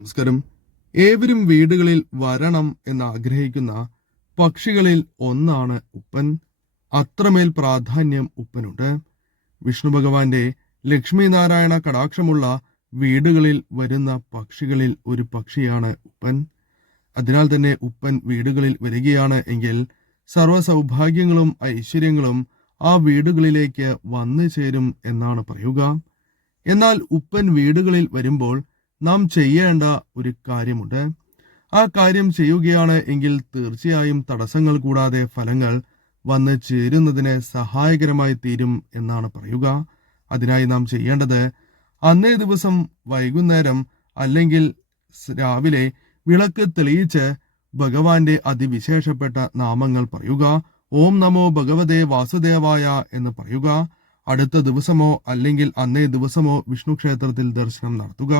നമസ്കാരം. ഏവരും വീടുകളിൽ വരണം എന്ന് ആഗ്രഹിക്കുന്ന പക്ഷികളിൽ ഒന്നാണ് ഉപ്പൻ. അത്രമേൽ പ്രാധാന്യം ഉപ്പനുണ്ട്. വിഷ്ണു ഭഗവാന്റെ ലക്ഷ്മി നാരായണ കടാക്ഷമുള്ള വീടുകളിൽ വരുന്ന പക്ഷികളിൽ ഒരു പക്ഷിയാണ് ഉപ്പൻ. അതിനാൽ തന്നെ ഉപ്പൻ വീടുകളിൽ വരികയാണ് എങ്കിൽ സർവ്വ സൗഭാഗ്യങ്ങളും ഐശ്വര്യങ്ങളും ആ വീടുകളിലേക്ക് വന്നു ചേരും എന്നാണ് പറയുക. എന്നാൽ ഉപ്പൻ വീടുകളിൽ വരുമ്പോൾ നാം ചെയ്യേണ്ട ഒരു കാര്യമുണ്ട്. ആ കാര്യം ചെയ്യുകയാണ് എങ്കിൽ തീർച്ചയായും തടസ്സങ്ങൾ കൂടാതെ ഫലങ്ങൾ വന്ന് ചേരുന്നതിന് സഹായകരമായി തീരും എന്നാണ് പറയുക. അതിനായി നാം ചെയ്യേണ്ടത് അന്നേ ദിവസം വൈകുന്നേരം അല്ലെങ്കിൽ രാവിലെ വിളക്ക് തെളിയിച്ച് ഭഗവാന്റെ അതിവിശേഷപ്പെട്ട നാമങ്ങൾ പറയുക. ഓം നമോ ഭഗവതേ വാസുദേവായ എന്ന് പറയുക. അടുത്ത ദിവസമോ അല്ലെങ്കിൽ അന്നേ ദിവസമോ വിഷ്ണു ക്ഷേത്രത്തിൽ ദർശനം നടത്തുക.